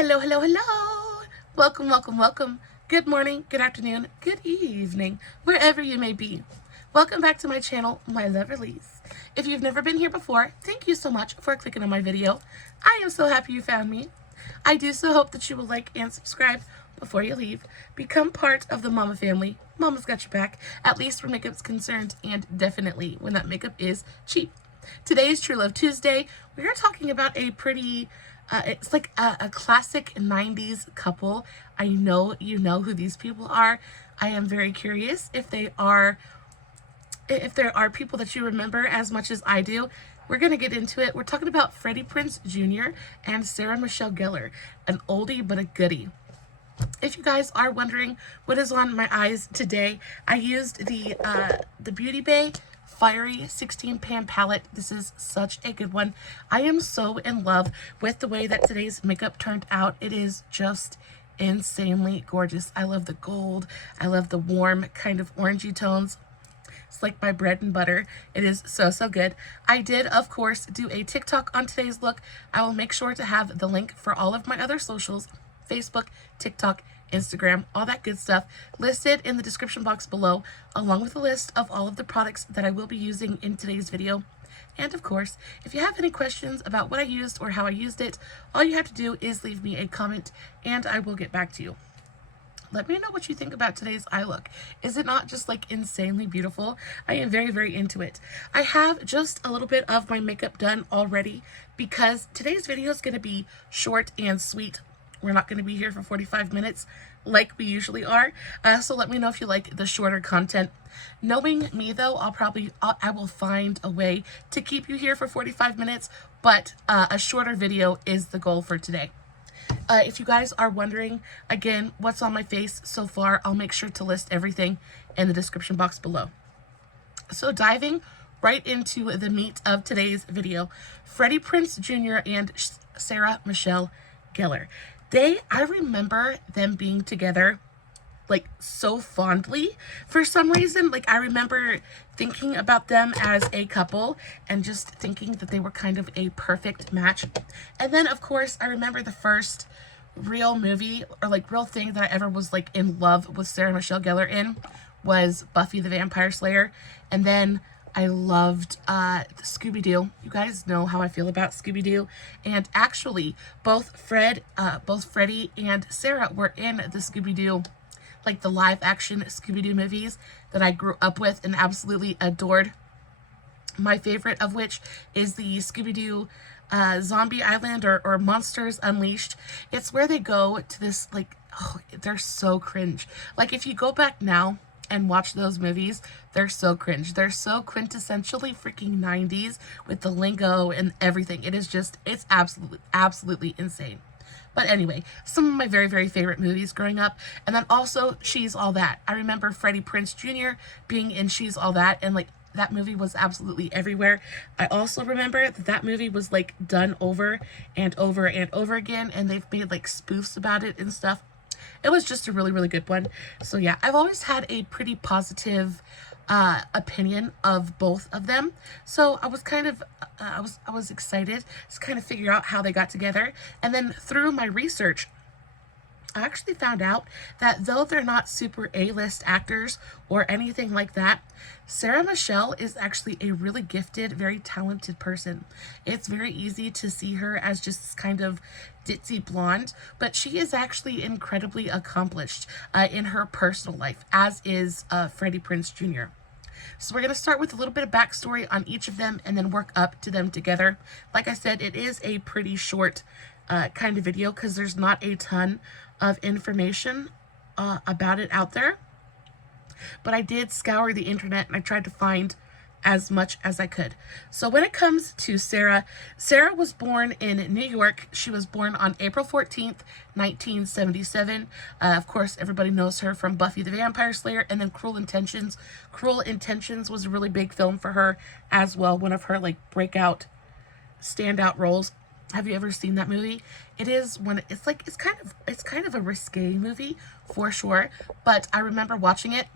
Hello, hello, hello. Welcome, welcome, welcome. Good morning, good afternoon, good evening, wherever you may be. Welcome back to my channel, my lovelies. If you've never been here before, thank you so much for clicking on my video. I am so happy you found me. I do so hope that you will like and subscribe before you leave. Become part of the Mama family. Mama's got your back, at least where makeup's concerned, and definitely when that makeup is cheap. Today is True Love Tuesday. We are talking about a pretty it's like a classic 90s couple. I know you know who these people are. I am very curious if there are people that you remember as much as I do. We're going to get into it. We're talking about Freddie Prinze Jr. and Sarah Michelle Gellar, an oldie but a goodie. If you guys are wondering what is on my eyes today, I used the Beauty Bay Fiery 16 pan palette. This is such a good one. I am so in love with the way that today's makeup turned out. It is just insanely gorgeous. I love the gold. I love the warm kind of orangey tones. It's like my bread and butter. It is so, so good. I did, of course, do a TikTok on today's look. I will make sure to have the link for all of my other socials, Facebook, TikTok, Instagram, all that good stuff listed in the description box below, along with a list of all of the products that I will be using in today's video. And of course, if you have any questions about what I used or how I used it, all you have to do is leave me a comment and I will get back to you. Let me know what you think about today's eye look. Is it not just like insanely beautiful? I am very, very into it. I have just a little bit of my makeup done already because today's video is going to be short and sweet. We're not going to be here for 45 minutes like we usually are. So let me know if you like the shorter content. Knowing me though, I will find a way to keep you here for 45 minutes, but a shorter video is the goal for today. If you guys are wondering, again, what's on my face so far, I'll make sure to list everything in the description box below. So diving right into the meat of today's video, Freddie Prinze Jr. and Sarah Michelle Gellar. I remember them being together like so fondly for some reason. Like I remember thinking about them as a couple and just thinking that they were kind of a perfect match. And then of course I remember the first real movie or like real thing that I ever was like in love with Sarah Michelle Gellar in was Buffy the Vampire Slayer. And then I loved Scooby-Doo. You guys know how I feel about Scooby-Doo. And actually, both Freddie and Sarah were in the Scooby-Doo, like the live-action Scooby-Doo movies that I grew up with and absolutely adored. My favorite of which is the Scooby-Doo Zombie Island or Monsters Unleashed. It's where they go to this, like, oh, they're so cringe. Like, if you go back now and watch those movies, they're so cringe. They're so quintessentially freaking 90s with the lingo and everything. It is just, it's absolutely insane. But anyway, some of my very, very favorite movies growing up. And then also She's All That. I remember Freddie Prinze Jr. being in She's All That, and like that movie was absolutely everywhere. I also remember that movie was like done over and over and over again, and they've made like spoofs about it and stuff. It was just a really, really good one. So yeah, I've always had a pretty positive opinion of both of them. So I was kind of, I was excited to kind of figure out how they got together. And then through my research, I actually found out that though they're not super A-list actors or anything like that, Sarah Michelle is actually a really gifted, very talented person. It's very easy to see her as just kind of ditzy blonde, but she is actually incredibly accomplished in her personal life, as is Freddie Prinze Jr. So we're going to start with a little bit of backstory on each of them and then work up to them together. Like I said, it is a pretty short kind of video because there's not a ton of information about it out there. But I did scour the internet and I tried to find as much as I could. So when it comes to Sarah, Sarah was born in New York. She was born on April 14th, 1977. Of course, everybody knows her from Buffy the Vampire Slayer and then Cruel Intentions. Cruel Intentions was a really big film for her as well. One of her like breakout, standout roles. Have you ever seen that movie? It is one, it's kind of a risque movie for sure, but I remember watching it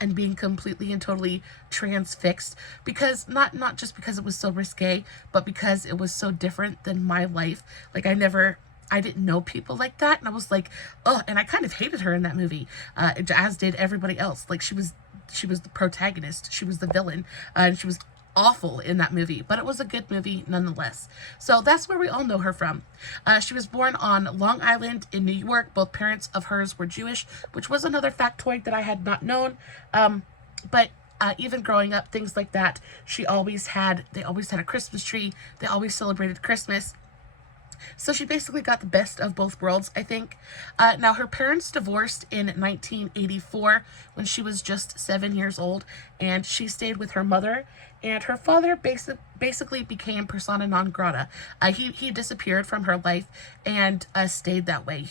and being completely and totally transfixed because not just because it was so risque, but because it was so different than my life. Like I never I didn't know people like that, and I was like, oh, and I kind of hated her in that movie, as did everybody else. Like, she was the protagonist, she was the villain, and she was awful in that movie, but it was a good movie nonetheless. So that's where we all know her from. She was born on Long Island in New York. Both parents of hers were Jewish, which was another factoid that I had not known. But even growing up, things like that, they always had a Christmas tree. They always celebrated Christmas. So she basically got the best of both worlds, I think. Now, her parents divorced in 1984 when she was just 7 years old, and she stayed with her mother. And her father basically became persona non grata. He disappeared from her life and stayed that way.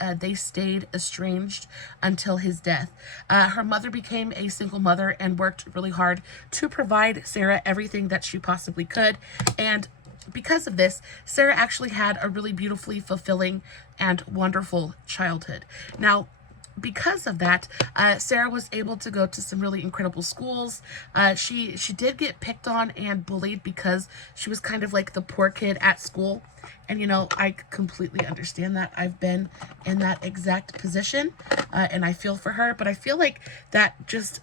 They stayed estranged until his death. Her mother became a single mother and worked really hard to provide Sarah everything that she possibly could. And because of this, Sarah actually had a really beautifully fulfilling and wonderful childhood. Now, because of that, Sarah was able to go to some really incredible schools. She did get picked on and bullied because she was kind of like the poor kid at school. And, you know, I completely understand that. I've been in that exact position, and I feel for her. But I feel like that just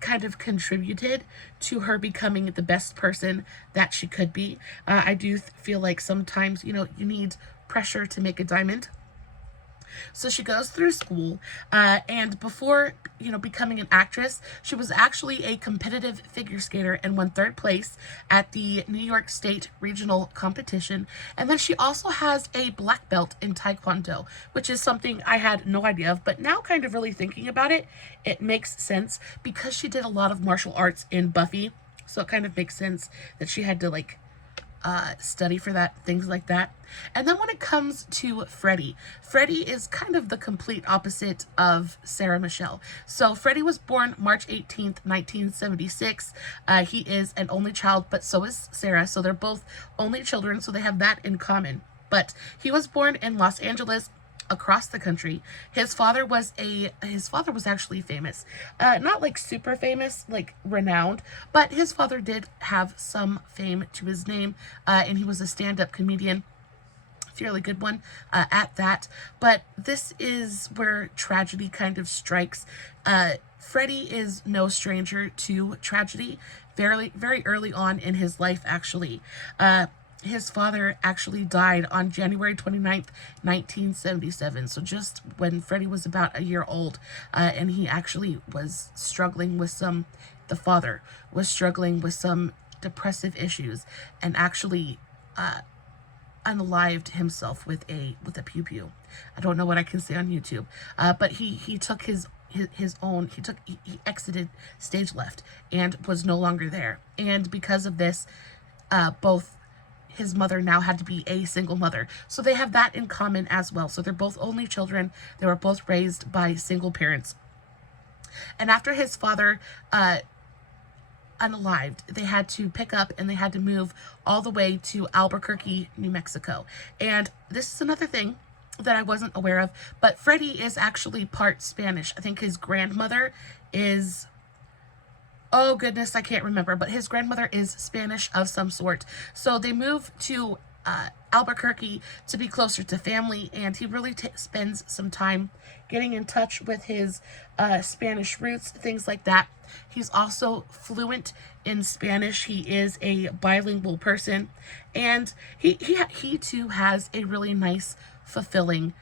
kind of contributed to her becoming the best person that she could be. I do feel like sometimes, you know, you need pressure to make a diamond. So she goes through school, and before, you know, becoming an actress, she was actually a competitive figure skater and won third place at the New York State Regional Competition. And then she also has a black belt in Taekwondo, which is something I had no idea of, but now kind of really thinking about it, it makes sense because she did a lot of martial arts in Buffy. So it kind of makes sense that she had to, like, study for that, things like that. And then when it comes to Freddie is kind of the complete opposite of Sarah Michelle. So Freddie was born March 18th, 1976. He is an only child, but so is Sarah. So they're both only children, so they have that in common. But he was born in Los Angeles, across the country. His father was actually famous. Not like super famous, like renowned, but his father did have some fame to his name, and he was a stand-up comedian, fairly good one at that. But this is where tragedy kind of strikes. Freddie is no stranger to tragedy. Very early on in his life, actually. His father actually died on January 29th, 1977. So just when Freddie was about a year old, and he actually was struggling with the father was struggling with some depressive issues and actually unalived himself with a pew pew. I don't know what I can say on YouTube, but he took his own, he exited stage left and was no longer there. And because of this, both his mother now had to be a single mother. So they have that in common as well. So they're both only children. They were both raised by single parents. And after his father unalived, they had to pick up and they had to move all the way to Albuquerque, New Mexico. And this is another thing that I wasn't aware of, but Freddie is actually part Spanish. I think his grandmother is, oh goodness, I can't remember, but his grandmother is Spanish of some sort. So they move to Albuquerque to be closer to family, and he really spends some time getting in touch with his Spanish roots, things like that. He's also fluent in Spanish. He is a bilingual person, and he too has a really nice, fulfilling,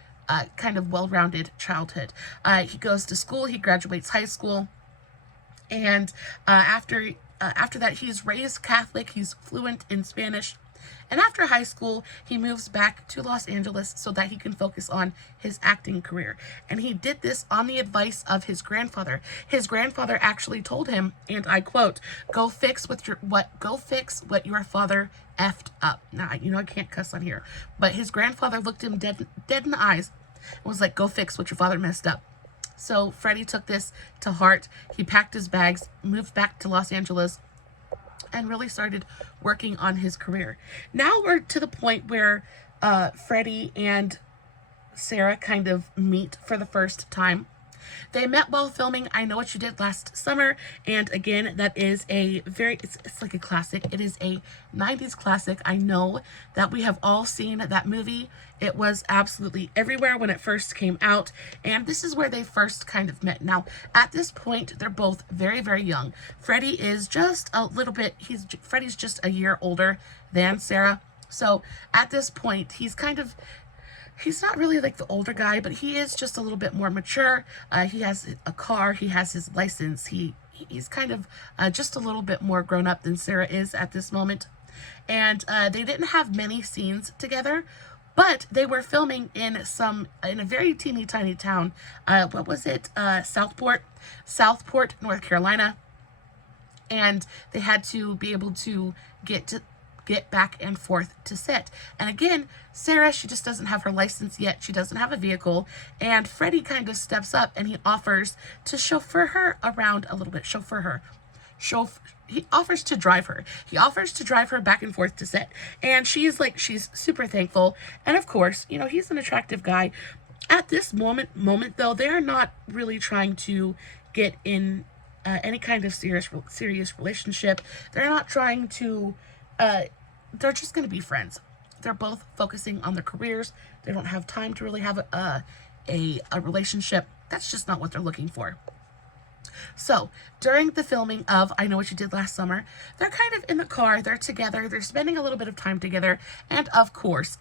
kind of well-rounded childhood. He goes to school. He graduates high school. And after that, he's raised Catholic. He's fluent in Spanish. And after high school, he moves back to Los Angeles so that he can focus on his acting career. And he did this on the advice of his grandfather. His grandfather actually told him, and I quote, go fix what your father effed up. Now, you know I can't cuss on here, but his grandfather looked him dead in the eyes and was like, go fix what your father messed up. So Freddie took this to heart. He packed his bags, moved back to Los Angeles, and really started working on his career. Now we're to the point where Freddie and Sarah kind of meet for the first time. They met while filming I Know What You Did Last Summer, and again, that is a it's like a classic. It is a 90s classic. I know that we have all seen that movie. It was absolutely everywhere when it first came out, and this is where they first kind of met. Now, at this point, they're both very, very young. Freddie is just a little bit, Freddie's just a year older than Sarah. So at this point, he's not really like the older guy, but he is just a little bit more mature. He has a car, he has his license, he's kind of just a little bit more grown up than Sarah is at this moment. And they didn't have many scenes together, but they were filming in a very teeny tiny town. What was it? Southport, North Carolina. And they had to be able to get back and forth to set. And again, Sarah, she just doesn't have her license yet. She doesn't have a vehicle. And Freddie kind of steps up and he offers to chauffeur her around a little bit. He offers to drive her. He offers to drive her back and forth to set. And she's super thankful. And of course, he's an attractive guy. At this moment though, they're not really trying to get in any kind of serious relationship. They're not trying to, they're just going to be friends. They're both focusing on their careers. They don't have time to really have a relationship. That's just not what they're looking for. So, during the filming of I Know What You Did Last Summer, they're kind of in the car, they're together, they're spending a little bit of time together, and of course,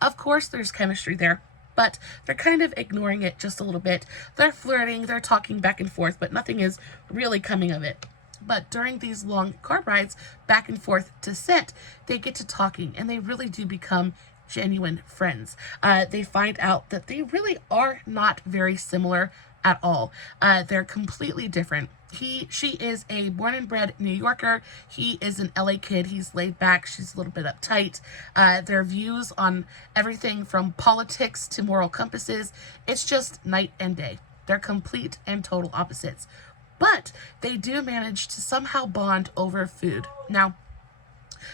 there's chemistry there, but they're kind of ignoring it just a little bit. They're flirting, they're talking back and forth, but nothing is really coming of it. But during these long car rides back and forth to set, they get to talking, and they really do become genuine friends. They find out that they really are not very similar at all. They're completely different. She is a born and bred New Yorker. He is an LA kid. He's laid back. She's a little bit uptight. Their views on everything from politics to moral compasses, it's just night and day. They're complete and total opposites. But they do manage to somehow bond over food. Now,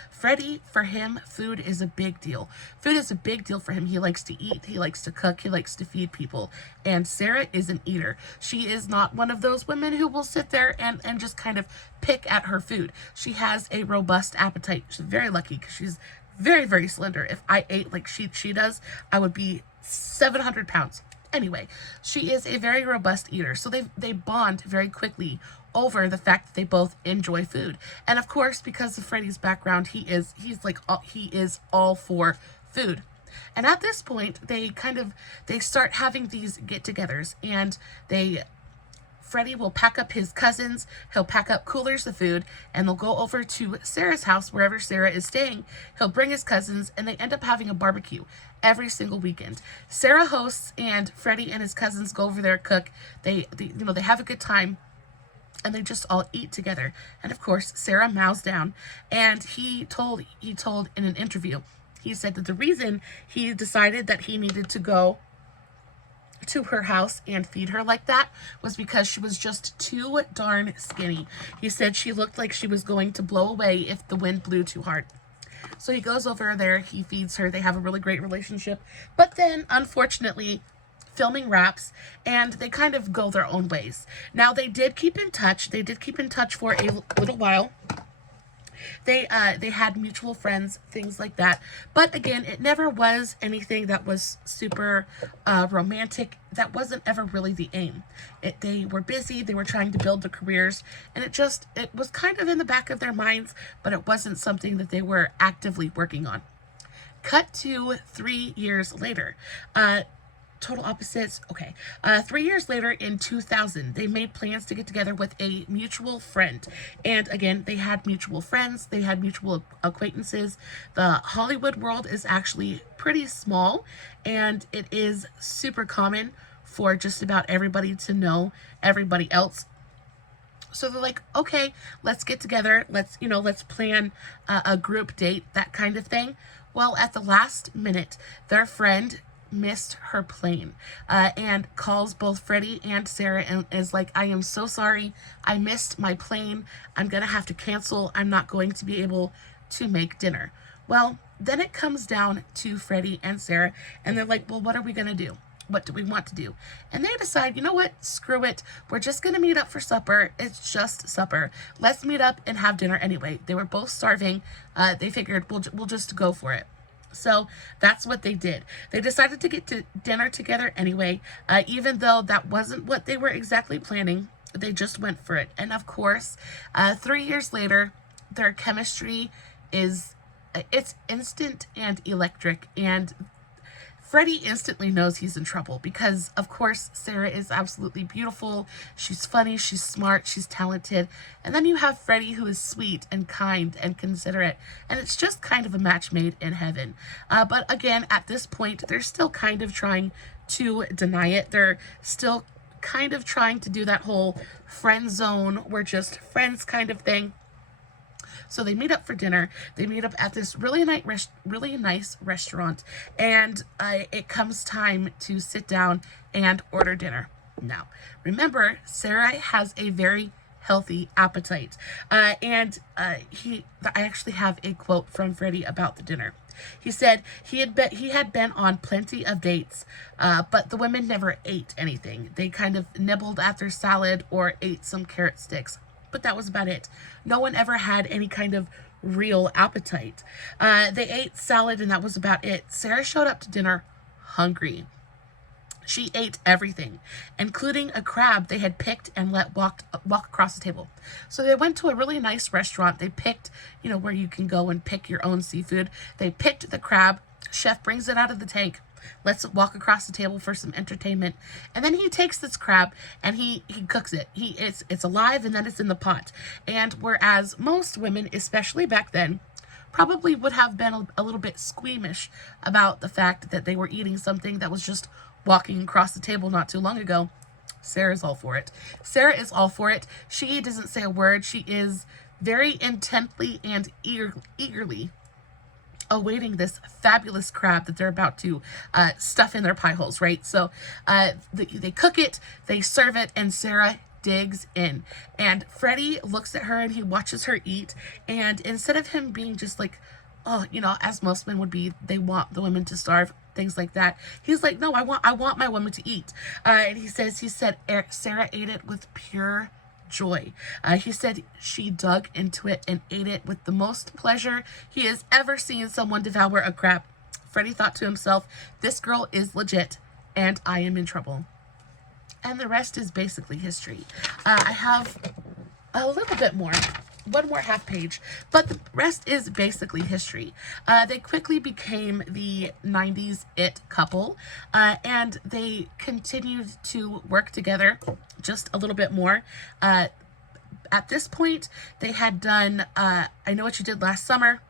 Freddie, for him, food is a big deal. Food is a big deal for him. He likes to eat, he likes to cook, he likes to feed people. And Sarah is an eater. She is not one of those women who will sit there and just kind of pick at her food. She has a robust appetite. She's very lucky because she's very, very slender. If I ate like she does, I would be 700 pounds. Anyway, she is a very robust eater. So they bond very quickly over the fact that they both enjoy food. And of course, because of Freddie's background, he is all for food. And at this point, they start having these get-togethers, and Freddie will pack up his cousins, he'll pack up coolers of food, and they'll go over to Sarah's house, wherever Sarah is staying. He'll bring his cousins, and they end up having a barbecue every single weekend. Sarah hosts, and Freddie and his cousins go over there, cook. They have a good time, and they just all eat together. And of course, Sarah mows down, and he told in an interview, he said that the reason he decided that he needed to go to her house and feed her like that was because she was just too darn skinny. He said she looked like she was going to blow away if the wind blew too hard. So he goes over there, he feeds her, they have a really great relationship. But then, unfortunately, filming wraps, and they kind of go their own ways. Now, they did keep in touch. They did keep in touch for a little while. They had mutual friends, things like that. But again, it never was anything that was super romantic. That wasn't ever really the aim. They were busy. They were trying to build their careers, and it was kind of in the back of their minds, but it wasn't something that they were actively working on. Cut to 3 years later. Total opposites. Okay. 3 years later, in 2000, they made plans to get together with a mutual friend. And again, they had mutual friends. They had mutual acquaintances. The Hollywood world is actually pretty small, and it is super common for just about everybody to know everybody else. So they're like, okay, let's get together. Let's plan a group date, that kind of thing. Well, at the last minute, their friend missed her plane and calls both Freddie and Sarah and is like, I am so sorry, I missed my plane, I'm gonna have to cancel, I'm not going to be able to make dinner. Well, then it comes down to Freddie and Sarah, and they're like, well, what are we gonna do? What do we want to do? And they decide, you know what? Screw it. We're just going to meet up for supper. It's just supper. Let's meet up and have dinner anyway. They were both starving. They figured we'll just go for it. So that's what they did. They decided to get to dinner together anyway, even though that wasn't what they were exactly planning. They just went for it. And of course, 3 years later, their chemistry it's instant and electric. And Freddie instantly knows he's in trouble because, of course, Sarah is absolutely beautiful. She's funny, she's smart, she's talented. And then you have Freddie, who is sweet and kind and considerate. And it's just kind of a match made in heaven. But again, at this point, they're still kind of trying to deny it. They're still kind of trying to do that whole friend zone, we're just friends kind of thing. So they meet up for dinner. They meet up at this really nice restaurant, and it comes time to sit down and order dinner. Now, remember, Sarah has a very healthy appetite, and I actually have a quote from Freddie about the dinner. He said he had been on plenty of dates, but the women never ate anything. They kind of nibbled at their salad or ate some carrot sticks. But that was about it. No one ever had any kind of real appetite. They ate salad and that was about it. Sarah showed up to dinner hungry. She ate everything, including a crab they had picked and let walk across the table. So they went to a really nice restaurant. They picked, where you can go and pick your own seafood. They picked the crab. Chef brings it out of the tank. Let's walk across the table for some entertainment. And then he takes this crab and he cooks it. It's alive and then it's in the pot. And whereas most women, especially back then, probably would have been a little bit squeamish about the fact that they were eating something that was just walking across the table not too long ago, Sarah's all for it. Sarah is all for it. She doesn't say a word. She is very intently and eagerly awaiting this fabulous crab that they're about to stuff in their pie holes, right? So they cook it, they serve it, and Sarah digs in. And Freddie looks at her and he watches her eat, and instead of him being just like, oh, as most men would be, they want the women to starve, things like that. He's like, no, I want my woman to eat. And he said Sarah ate it with pure joy. He said she dug into it and ate it with the most pleasure he has ever seen someone devour a crab. Freddie thought to himself, this girl is legit and I am in trouble. And the rest is basically history. I have a little bit more, one more half page, but the rest is basically history. They quickly became the 90s it couple, and they continued to work together just a little bit more. At this point, they had done I Know What You Did Last Summer,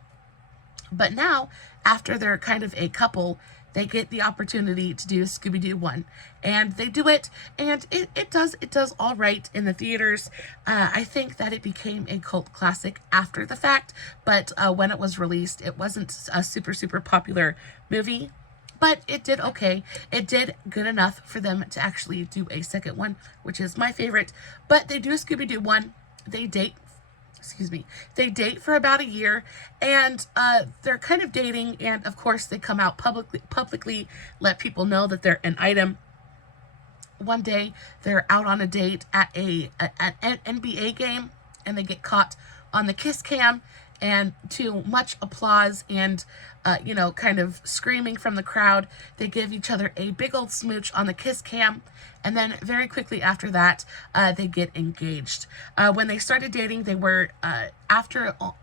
but now, after they're kind of a couple, they get the opportunity to do Scooby-Doo 1. And they do it, and it does all right in the theaters. I think that it became a cult classic after the fact, but when it was released, it wasn't a super popular movie. But it did okay. It did good enough for them to actually do a second one, which is my favorite. But they do Scooby-Doo 1. They date for about a year, and they're kind of dating, and of course they come out publicly let people know that they're an item. One day they're out on a date at an NBA game, and they get caught on the kiss cam, and to much applause and kind of screaming from the crowd, they give each other a big old smooch on the kiss cam. And then very quickly after that, they get engaged. When they started dating, they were,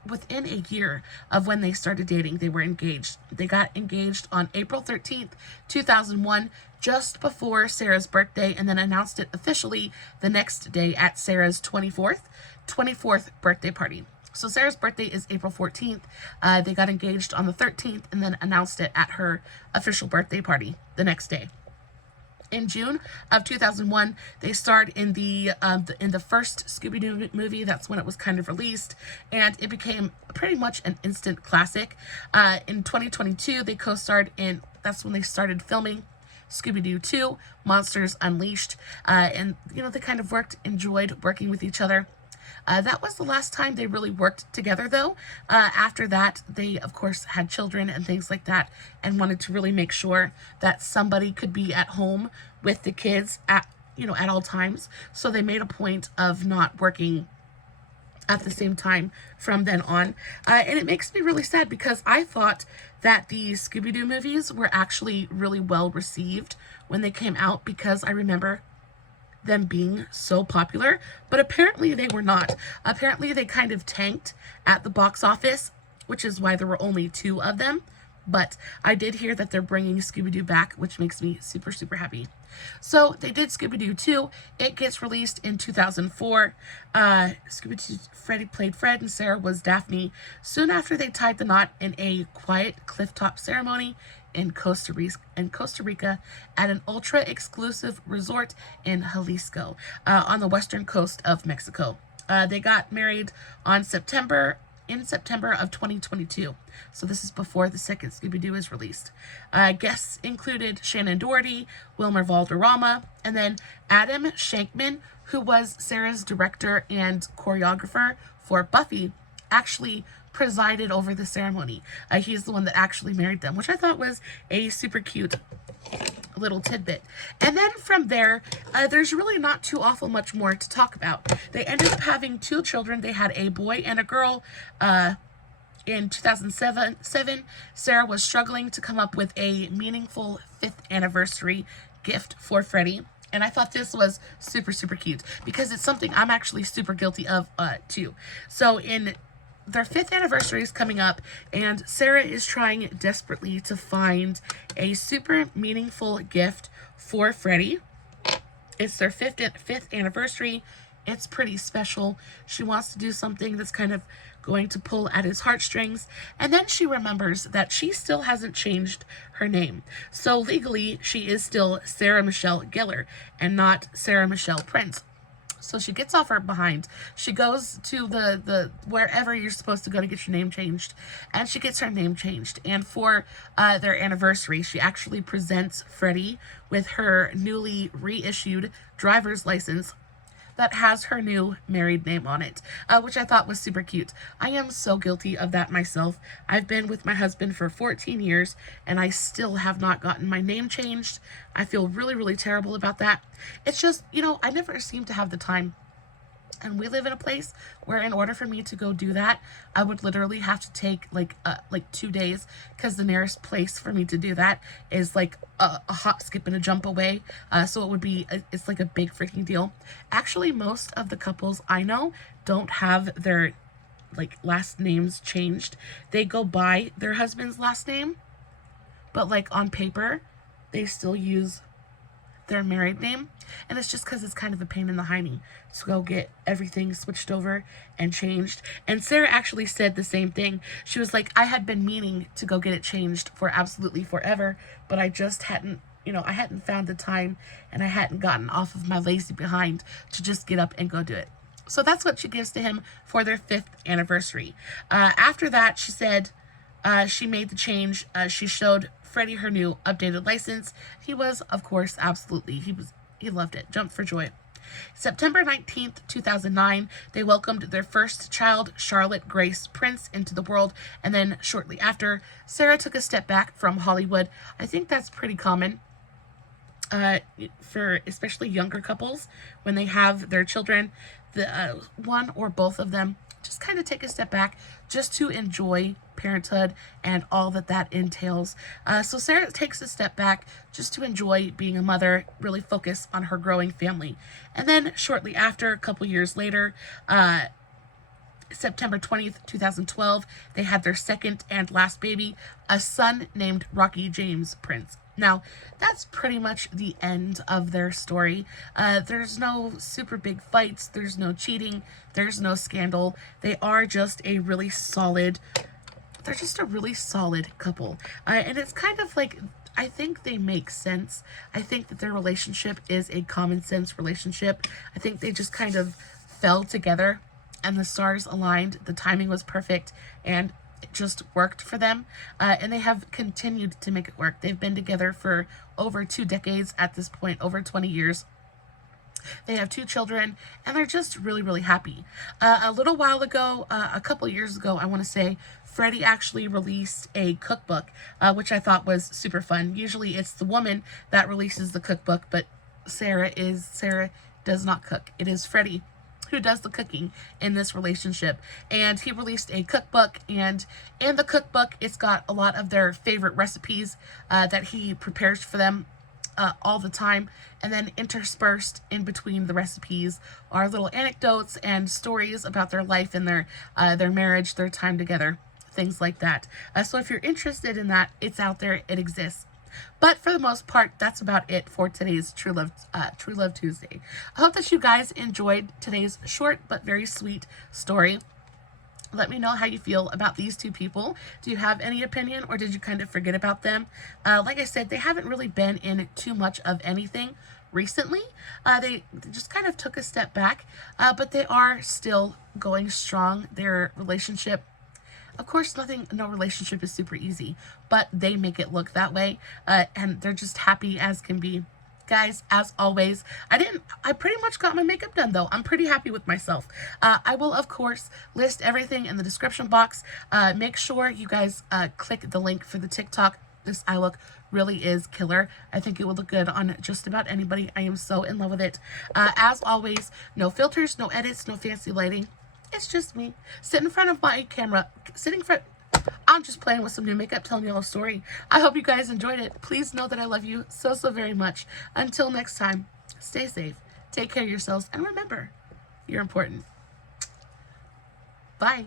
within a year of when they started dating, they were engaged. They got engaged on April 13th, 2001, just before Sarah's birthday, and then announced it officially the next day at Sarah's 24th birthday party. So Sarah's birthday is April 14th. They got engaged on the 13th and then announced it at her official birthday party the next day. In June of 2001, they starred in the first Scooby-Doo movie. That's when it was kind of released, and it became pretty much an instant classic. In 2022, they co-starred in. That's when they started filming Scooby-Doo 2, Monsters Unleashed, and they kind of enjoyed working with each other. That was the last time they really worked together, though. After that, they, of course, had children and things like that, and wanted to really make sure that somebody could be at home with the kids at, at all times. So they made a point of not working at the same time from then on. And it makes me really sad because I thought that the Scooby-Doo movies were actually really well received when they came out, because I remember them being so popular, but apparently they were not. Apparently they kind of tanked at the box office, which is why there were only 2 of them. But I did hear that they're bringing Scooby-Doo back, which makes me super, super happy. So they did Scooby-Doo 2. It gets released in 2004. Scooby-Doo, Freddie played Fred and Sarah was Daphne. Soon after, they tied the knot in a quiet clifftop ceremony in Costa Rica at an ultra-exclusive resort in Jalisco, on the western coast of Mexico. They got married in September of 2022. So this is before the second Scooby-Doo is released. Guests included Shannon Doherty, Wilmer Valderrama, and then Adam Shankman, who was Sarah's director and choreographer for Buffy, actually presided over the ceremony. He's the one that actually married them, which I thought was a super cute little tidbit. And then from there, there's really not too awful much more to talk about. They ended up having 2 children. They had a boy and a girl. In 2007, Sarah was struggling to come up with a meaningful 5th anniversary gift for Freddie. And I thought this was super, super cute because it's something I'm actually super guilty of too. So in their 5th anniversary is coming up, and Sarah is trying desperately to find a super meaningful gift for Freddie. It's their 5th anniversary. It's pretty special. She wants to do something that's kind of going to pull at his heartstrings. And then she remembers that she still hasn't changed her name. So legally, she is still Sarah Michelle Gellar and not Sarah Michelle Prinze. So she gets off her behind. She goes to the wherever you're supposed to go to get your name changed, and she gets her name changed. And for their anniversary, she actually presents Freddie with her newly reissued driver's license that has her new married name on it, which I thought was super cute. I am so guilty of that myself. I've been with my husband for 14 years, and I still have not gotten my name changed. I feel really, really terrible about that. It's just, I never seem to have the time. And we live in a place where in order for me to go do that, I would literally have to take like 2 days, because the nearest place for me to do that is like a hop, skip, and a jump away. So it would be, it's like a big freaking deal. Actually, most of the couples I know don't have their like last names changed. They go by their husband's last name, but like on paper, they still use their married name. And it's just because it's kind of a pain in the hiney to go get everything switched over and changed. And Sarah actually said the same thing. She was like, I had been meaning to go get it changed for absolutely forever, but I just hadn't, I hadn't found the time, and I hadn't gotten off of my lazy behind to just get up and go do it. So that's what she gives to him for their 5th anniversary. After that, she said she made the change. She showed Freddie her new updated license. He was, of course, absolutely, he loved it, jumped for joy. September 19th, 2009, they welcomed their first child, Charlotte Grace Prince, into the world. And then shortly after, Sarah took a step back from Hollywood. I think that's pretty common for especially younger couples when they have their children, the one or both of them just kind of take a step back just to enjoy parenthood and all that entails. So Sarah takes a step back just to enjoy being a mother, really focus on her growing family. And then shortly after, a couple years later, September 20th, 2012, they had their second and last baby, a son named Rocky James Prinze. Now, that's pretty much the end of their story. There's no super big fights. There's no cheating. There's no scandal. They are just a really solid, they're just a really solid couple. And it's kind of like, I think they make sense. I think that their relationship is a common sense relationship. I think they just kind of fell together and the stars aligned. The timing was perfect, and it just worked for them, and they have continued to make it work. They've been together for over 2 decades at this point, over 20 years. They have 2 children, and they're just really, really happy. A little while ago, a couple years ago, I want to say, Freddie actually released a cookbook, which I thought was super fun. Usually it's the woman that releases the cookbook, but Sarah does not cook. It is Freddie who does the cooking in this relationship. And he released a cookbook, and in the cookbook, it's got a lot of their favorite recipes that he prepares for them all the time. And then interspersed in between the recipes are little anecdotes and stories about their life and their marriage, their time together, things like that. So if you're interested in that, it's out there, it exists. But for the most part, that's about it for today's True Love Tuesday. I hope that you guys enjoyed today's short but very sweet story. Let me know how you feel about these 2 people. Do you have any opinion, or did you kind of forget about them? Like I said, they haven't really been in too much of anything recently. They just kind of took a step back, but they are still going strong. Their relationship, of course, no relationship is super easy, but they make it look that way, and they're just happy as can be. Guys, as always, I pretty much got my makeup done, though. I'm pretty happy with myself. I will, of course, list everything in the description box. Make sure you guys click the link for the TikTok. This eye look really is killer. I think it will look good on just about anybody. I am so in love with it. As always, no filters, no edits, no fancy lighting. It's just me sitting in front of my camera, I'm just playing with some new makeup, telling you a story. I hope you guys enjoyed it. Please know that I love you so, so very much. Until next time, stay safe, take care of yourselves, and remember, you're important. Bye.